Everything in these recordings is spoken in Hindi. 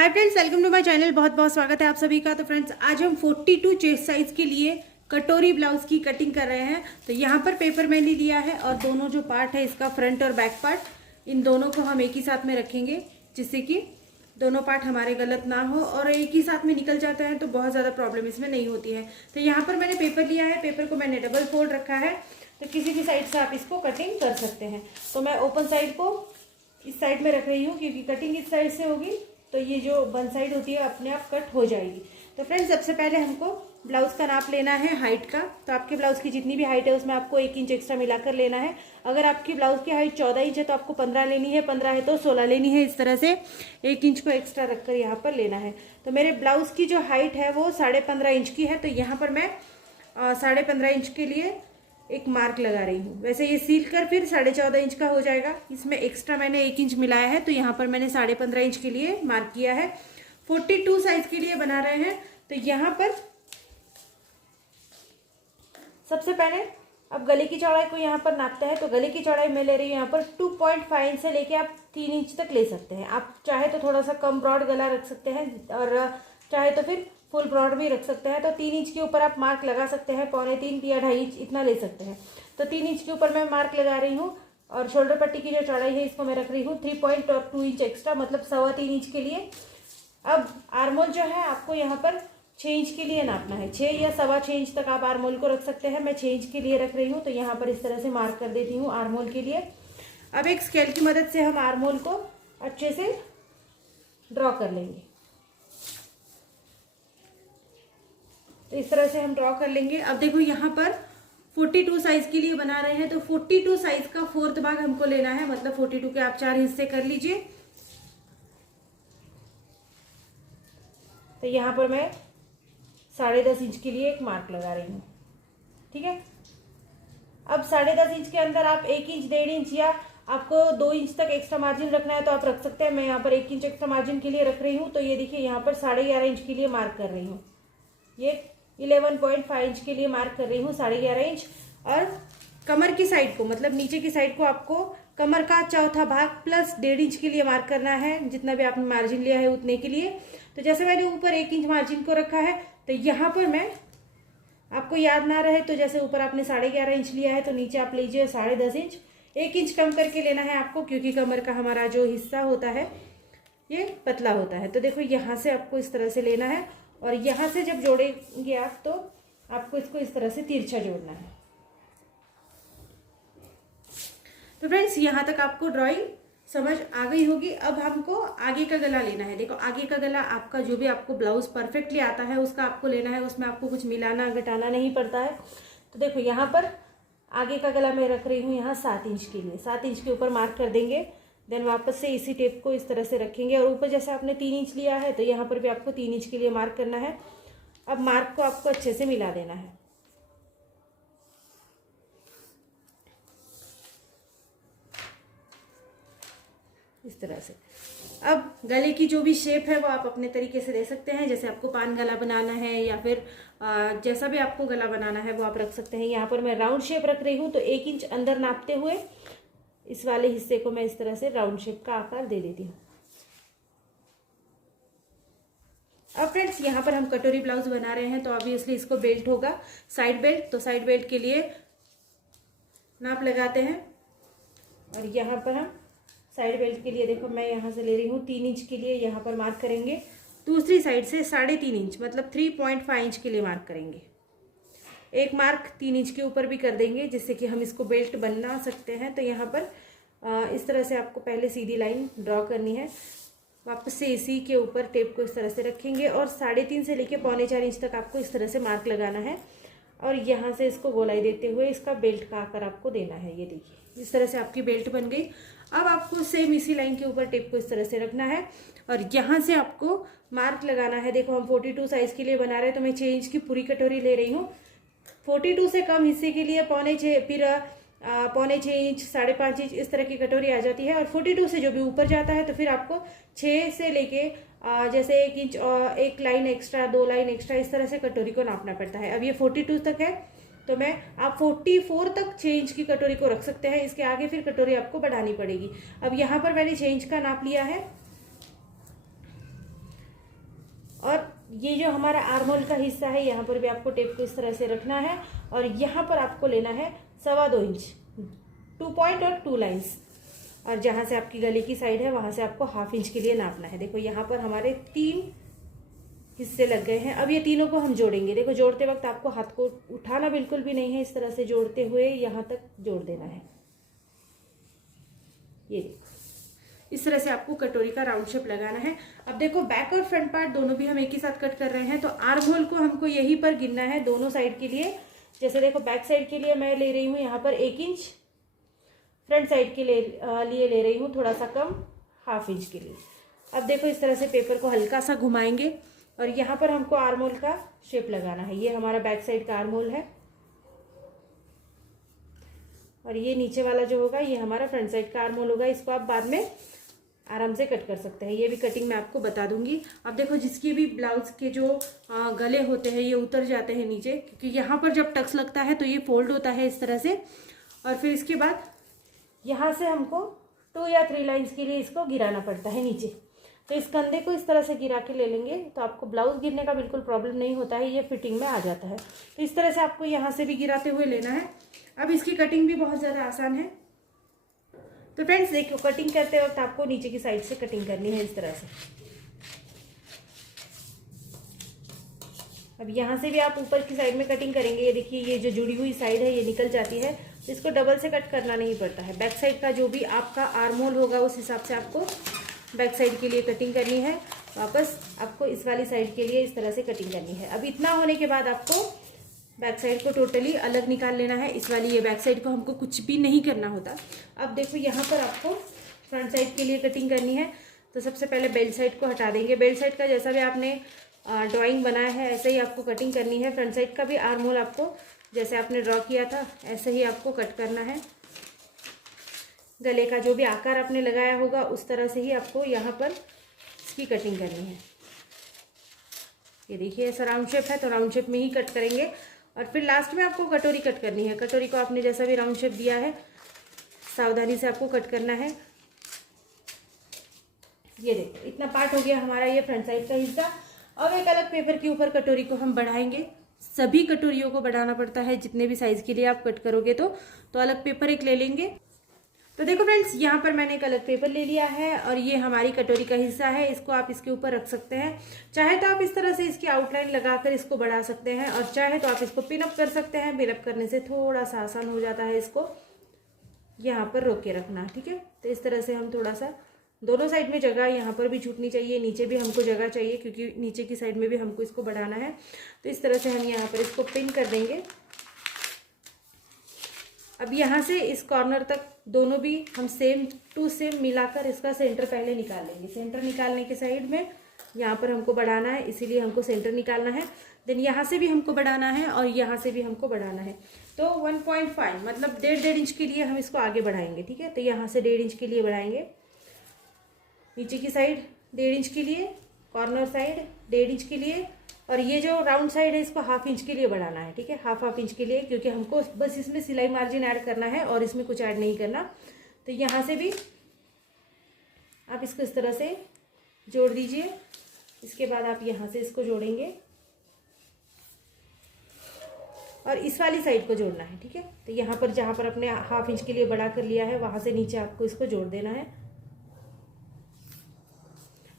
Hi friends, welcome to my channel. बहुत बहुत स्वागत है आप सभी का। तो फ्रेंड्स, आज हम 42 चेस्ट साइज के लिए कटोरी ब्लाउज की कटिंग कर रहे हैं। तो यहाँ पर पेपर मैंने लिया है और दोनों जो पार्ट है इसका फ्रंट और बैक पार्ट, इन दोनों को हम एक ही साथ में रखेंगे जिससे कि दोनों पार्ट हमारे गलत ना हो और एक ही साथ में निकल जाता है तो बहुत ज़्यादा प्रॉब्लम इसमें नहीं होती है। तो यहाँ पर मैंने पेपर लिया है, पेपर को मैंने डबल फोल्ड रखा है। तो किसी भी साइड से आप इसको कटिंग कर सकते हैं। तो मैं ओपन साइड को इस साइड में रख रही हूँ क्योंकि कटिंग इस साइड से होगी तो ये जो बंद साइड होती है अपने आप कट हो जाएगी। तो फ्रेंड्स, सबसे पहले हमको ब्लाउज का नाप लेना है हाइट का। तो आपके ब्लाउज की जितनी भी हाइट है उसमें आपको 1 इंच एक्स्ट्रा मिलाकर लेना है। अगर आपकी ब्लाउज की हाइट 14 इंच है तो आपको 15 लेनी है, 15 है तो 16 लेनी है। इस तरह से 1 इंच को एक्स्ट्रा रखकर यहाँ पर लेना है। तो मेरे ब्लाउज की जो हाइट है वो 15.5 इंच की है। तो यहाँ पर मैं 15.5 इंच के लिए एक मार्क लगा रही हूँ। वैसे ये सील कर फिर 14.5 इंच का हो जाएगा। इसमें एक्स्ट्रा मैंने 1 इंच मिलाया है तो यहाँ पर मैंने 15.5 इंच के लिए मार्क किया है। 42 साइज के लिए बना रहे हैं। तो यहाँ पर सबसे पहले अब गले की चौड़ाई को यहाँ पर नापते हैं। तो गले की चौड़ाई मैं ले रही हूँ यहाँ पर 2.5 इंच से लेके आप 3 इंच तक ले सकते हैं। आप चाहे तो थोड़ा सा कम ब्रॉड गला रख सकते हैं और चाहे तो फिर फुल ब्रॉड भी रख सकते हैं। तो 3 इंच के ऊपर आप मार्क लगा सकते हैं, 3.25 या 2.5 इंच इतना ले सकते हैं। तो 3 इंच के ऊपर मैं मार्क लगा रही हूँ और शोल्डर पट्टी की जो चौड़ाई है इसको मैं रख रही हूँ 3.2 इंच एक्स्ट्रा, मतलब 3.25 इंच के लिए। अब आर्मोल जो है आपको यहाँ पर 6 इंच के लिए नापना है। 6 या 6.25 इंच तक आप आर्मोल को रख सकते हैं। मैं 6 इंच के लिए रख रही हूँ। तो यहाँ पर इस तरह से मार्क कर देती हूँ आर्मोल के लिए। अब एक स्केल की मदद से हम आर्मोल को अच्छे से ड्रॉ कर लेंगे। तो इस तरह से हम ड्रॉ कर लेंगे। अब देखो यहाँ पर 42 साइज के लिए बना रहे हैं तो 42 साइज का 4th भाग हमको लेना है, मतलब 42 के आप 4 हिस्से कर लीजिए। तो यहाँ पर मैं 10.5 इंच के लिए एक मार्क लगा रही हूँ। ठीक है। अब 10.5 इंच के अंदर आप 1 इंच, 1.5 इंच या आपको 2 इंच तक एक्स्ट्रा मार्जिन रखना है तो आप रख सकते हैं। मैं यहाँ पर 1 इंच एक्स्ट्रा मार्जिन के लिए रख रही हूँ। तो ये देखिए यहाँ पर 11.5 इंच के लिए मार्क कर रही हूँ। ये 11.5 इंच के लिए मार्क कर रही हूँ, 11.5 इंच। और कमर की साइड को, मतलब नीचे की साइड को आपको कमर का चौथा भाग प्लस 1.5 इंच के लिए मार्क करना है, जितना भी आपने मार्जिन लिया है उतने के लिए। तो जैसे मैंने ऊपर 1 इंच मार्जिन को रखा है तो यहाँ पर मैं, आपको याद ना रहे तो जैसे ऊपर आपने 11.5 इंच लिया है तो नीचे आप लीजिए 10.5 इंच। 1 इंच कम करके लेना है आपको क्योंकि कमर का हमारा जो हिस्सा होता है ये पतला होता है। तो देखो यहाँ से आपको इस तरह से लेना है और यहाँ से जब जोड़ेंगे आप तो आपको इसको इस तरह से तिरछा जोड़ना है। तो फ्रेंड्स, यहाँ तक आपको ड्राइंग समझ आ गई होगी। अब हमको आगे का गला लेना है। देखो आगे का गला आपका जो भी आपको ब्लाउज परफेक्टली आता है उसका आपको लेना है। उसमें आपको कुछ मिलाना घटाना नहीं पड़ता है। तो देखो यहाँ पर आगे का गला मैं रख रही हूँ यहाँ 7 इंच के लिए। 7 इंच के ऊपर मार्क कर देंगे। देन वापस से इसी टेप को इस तरह से रखेंगे और ऊपर जैसे आपने 3 इंच लिया है तो यहाँ पर भी आपको 3 इंच के लिए मार्क करना है। अब मार्क को आपको अच्छे से मिला देना है। इस तरह से। अब गले की जो भी शेप है वो आप अपने तरीके से दे सकते हैं। जैसे आपको पान गला बनाना है या फिर जैसा भी आपको गला बनाना है वो आप रख सकते हैं। यहाँ पर मैं राउंड शेप रख रही हूँ तो 1 इंच अंदर नापते हुए इस वाले हिस्से को मैं इस तरह से राउंड शेप का आकार दे देती हूँ। अब फ्रेंड्स, यहाँ पर हम कटोरी ब्लाउज बना रहे हैं तो ऑब्वियसली इसको बेल्ट होगा, साइड बेल्ट। तो साइड बेल्ट के लिए नाप लगाते हैं और यहाँ पर हम साइड बेल्ट के लिए देखो मैं यहाँ से ले रही हूँ 3 इंच के लिए यहाँ पर मार्क करेंगे। दूसरी साइड से 3.5 इंच, मतलब 3.5 इंच के लिए मार्क करेंगे। एक मार्क 3 इंच के ऊपर भी कर देंगे जिससे कि हम इसको बेल्ट बना सकते हैं। तो यहाँ पर इस तरह से आपको पहले सीधी लाइन ड्रॉ करनी है। वापस से इसी के ऊपर टेप को इस तरह से रखेंगे और 3.5 से लेके 3.25 इंच तक आपको इस तरह से मार्क लगाना है और यहाँ से इसको गोलाई देते हुए इसका बेल्ट का आकार आपको देना है। ये देखिए इस तरह से आपकी बेल्ट बन गई। अब आपको सेम इसी लाइन के ऊपर टेप को इस तरह से रखना है और यहाँ से आपको मार्क लगाना है। देखो हम 42 साइज के लिए बना रहे हैं तो मैं 6 इंच की पूरी कटोरी ले रही हूँ। 42 से कम हिस्से के लिए 5.25, फिर 5.25 इंच, 5.5 इंच इस तरह की कटोरी आ जाती है। और 42 से जो भी ऊपर जाता है तो फिर आपको 6 से लेके जैसे 1 inch, 1 line extra, 2 line extra इस तरह से कटोरी को नापना पड़ता है। अब ये 42 तक है तो मैं आप 44 तक 6 इंच की कटोरी को रख सकते हैं। इसके आगे फिर कटोरी आपको बढ़ानी पड़ेगी। अब यहाँ पर मैंने 6 इंच का नाप लिया है और ये जो हमारा आर्म होल का हिस्सा है, यहाँ पर भी आपको टेप को इस तरह से रखना है और यहाँ पर आपको लेना है 2.25 इंच, 2 पॉइंट और 2 लाइन्स। और जहाँ से आपकी गले की साइड है वहाँ से आपको 1/2 इंच के लिए नापना है। देखो यहाँ पर हमारे 3 हिस्से लग गए हैं। अब ये तीनों को हम जोड़ेंगे। देखो जोड़ते वक्त आपको हाथ को उठाना बिल्कुल भी नहीं है, इस तरह से जोड़ते हुए यहाँ तक जोड़ देना है। ये इस तरह से आपको कटोरी का राउंड शेप लगाना है। अब देखो बैक और फ्रंट पार्ट दोनों भी हम एक ही साथ कट कर रहे हैं, तो आर्म होल को हमको यहीं पर गिनना है दोनों साइड के लिए। जैसे देखो बैक साइड के लिए मैं ले रही हूँ यहाँ पर 1 इंच, फ्रंट साइड के लिए ले रही हूँ थोड़ा सा कम, 1/2 इंच के लिए। अब देखो इस तरह से पेपर को हल्का सा घुमाएंगे और यहाँ पर हमको आर्म होल का शेप लगाना है। ये हमारा बैक साइड का आर्म होल है और ये नीचे वाला जो होगा ये हमारा फ्रंट साइड का आर्म होल होगा। इसको आप बाद में आराम से कट कर सकते हैं, ये भी कटिंग मैं आपको बता दूंगी। अब देखो जिसकी भी ब्लाउज के जो गले होते हैं ये उतर जाते हैं नीचे, क्योंकि यहाँ पर जब टक्स लगता है तो ये फोल्ड होता है इस तरह से। और फिर इसके बाद यहाँ से हमको 2 या 3 लाइन्स के लिए इसको गिराना पड़ता है नीचे। तो इस कंधे को इस तरह से गिरा के ले लेंगे तो आपको ब्लाउज गिरने का बिल्कुल प्रॉब्लम नहीं होता है, ये फिटिंग में आ जाता है। तो इस तरह से आपको यहाँ से भी गिराते हुए लेना है। अब इसकी कटिंग भी बहुत ज़्यादा आसान है। तो फ्रेंड्स देखो कटिंग करते वक्त आपको नीचे की साइड से कटिंग करनी है इस तरह से। अब यहाँ से भी आप ऊपर की साइड में कटिंग करेंगे। ये देखिए ये जो जुड़ी हुई साइड है ये निकल जाती है, तो इसको डबल से कट करना नहीं पड़ता है। बैक साइड का जो भी आपका आर्म होल होगा उस हिसाब से आपको बैक साइड के लिए कटिंग करनी है। वापस आपको इस वाली साइड के लिए इस तरह से कटिंग करनी है। अब इतना होने के बाद आपको बैक साइड को टोटली अलग निकाल लेना है। इस वाली ये बैक साइड को हमको कुछ भी नहीं करना होता। अब देखो यहाँ पर आपको फ्रंट साइड के लिए कटिंग करनी है। तो सबसे पहले बेल्ट साइड को हटा देंगे। बेल्ट साइड का जैसा भी आपने ड्राइंग बनाया है ऐसे ही आपको कटिंग करनी है। फ्रंट साइड का भी आर्म होल आपको जैसे आपने ड्रॉ किया था ऐसे ही आपको कट करना है। गले का जो भी आकार आपने लगाया होगा उस तरह से ही आपको यहाँ पर इसकी कटिंग करनी है। ये देखिए ऐसा राउंड शेप है तो राउंड शेप में ही कट करेंगे। और फिर लास्ट में आपको कटोरी कट करनी है। कटोरी को आपने जैसा भी राउंड शेप दिया है सावधानी से आपको कट करना है। ये देखो इतना पार्ट हो गया हमारा ये फ्रंट साइड का हिस्सा। अब एक अलग पेपर के ऊपर कटोरी को हम बढ़ाएंगे। सभी कटोरियों को बढ़ाना पड़ता है, जितने भी साइज के लिए आप कट करोगे तो अलग पेपर एक ले लेंगे। तो देखो फ्रेंड्स यहाँ पर मैंने एक अलग पेपर ले लिया है और ये हमारी कटोरी का हिस्सा है। इसको आप इसके ऊपर रख सकते हैं। चाहे तो आप इस तरह से इसकी आउटलाइन लगाकर इसको बढ़ा सकते हैं और चाहे तो आप इसको पिन अप कर सकते हैं। पिन अप करने से थोड़ा सा आसान हो जाता है इसको यहाँ पर रोक के रखना, ठीक है। तो इस तरह से हम थोड़ा सा दोनों साइड में जगह यहाँ पर भी छूटनी चाहिए, नीचे भी हमको जगह चाहिए क्योंकि नीचे की साइड में भी हमको इसको बढ़ाना है। तो इस तरह से हम यहाँ पर इसको पिन कर देंगे। अब यहाँ से इस कॉर्नर तक दोनों भी हम सेम टू सेम मिलाकर इसका सेंटर पहले निकाल लेंगे। सेंटर निकालने के साइड में यहाँ पर हमको बढ़ाना है, इसीलिए हमको सेंटर निकालना है। देन यहाँ से भी हमको बढ़ाना है और यहाँ से भी हमको बढ़ाना है। तो 1.5 मतलब 1.5 इंच के लिए हम इसको आगे बढ़ाएंगे, ठीक है। तो यहाँ से 1.5 इंच के लिए बढ़ाएंगे, नीचे की साइड 1.5 इंच के लिए, कॉर्नर साइड 1.5 इंच के लिए और ये जो राउंड साइड है इसको 1/2 इंच के लिए बढ़ाना है, ठीक है। 1/2 इंच के लिए, क्योंकि हमको बस इसमें सिलाई मार्जिन ऐड करना है और इसमें कुछ ऐड नहीं करना। तो यहाँ से भी आप इसको इस तरह से जोड़ दीजिए। इसके बाद आप यहाँ से इसको जोड़ेंगे और इस वाली साइड को जोड़ना है, ठीक है। तो यहाँ पर जहाँ पर अपने 1/2 इंच के लिए बढ़ा कर लिया है वहाँ से नीचे आपको इसको जोड़ देना है।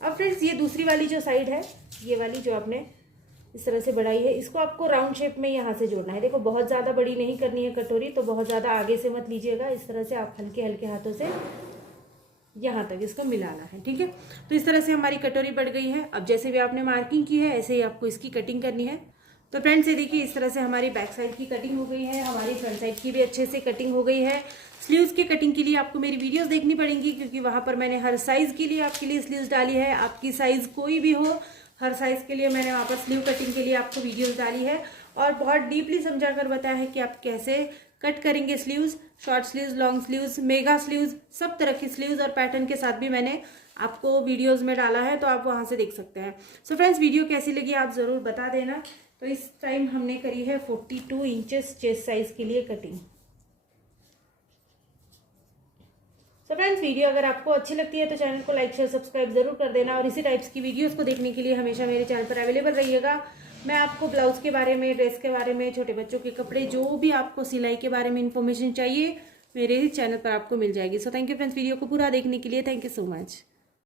अब फ्रेंड्स ये दूसरी वाली जो साइड है, ये वाली जो आपने इस तरह से बढ़ाई है, इसको आपको राउंड शेप में यहाँ से जोड़ना है। देखो बहुत ज़्यादा बड़ी नहीं करनी है कटोरी, तो बहुत ज़्यादा आगे से मत लीजिएगा। इस तरह से आप हल्के हल्के हाथों से यहाँ तक इसको मिलाना है, ठीक है। तो इस तरह से हमारी कटोरी बढ़ गई है। अब जैसे भी आपने मार्किंग की है ऐसे ही आपको इसकी कटिंग करनी है। तो फ्रेंड्स ये देखिए इस तरह से हमारी बैक साइड की कटिंग हो गई है, हमारी फ्रंट साइड की भी अच्छे से कटिंग हो गई है। स्लीव्स की कटिंग के लिए आपको मेरी वीडियोस देखनी पड़ेंगी, क्योंकि वहाँ पर मैंने हर साइज़ के लिए आपके लिए स्लीव्स डाली है। आपकी साइज़ कोई भी हो, हर साइज़ के लिए मैंने वहाँ पर स्लीव कटिंग के लिए आपको वीडियोस डाली है और बहुत डीपली समझा कर बताया है कि आप कैसे कट करेंगे sleeves, short sleeves, long sleeves, mega sleeves, सब तरह की स्लीव्स और पैटर्न के साथ भी मैंने आपको वीडियोस में डाला है, तो आप वहाँ से देख सकते हैं। सो फ्रेंड्स वीडियो कैसी लगी आप ज़रूर बता देना। तो इस टाइम हमने करी है 42 इंचेस चेस्ट साइज के लिए कटिंग। सो फ्रेंड्स, वीडियो अगर आपको अच्छी लगती है तो चैनल को लाइक शेयर सब्सक्राइब जरूर कर देना, और इसी टाइप्स की वीडियोस को देखने के लिए हमेशा मेरे चैनल पर अवेलेबल रहिएगा। मैं आपको ब्लाउज के बारे में, ड्रेस के बारे में, छोटे बच्चों के कपड़े, जो भी आपको सिलाई के बारे में इन्फॉर्मेशन चाहिए मेरे ही चैनल पर आपको मिल जाएगी। So thank you friends, video को पूरा देखने के लिए। Thank you so much.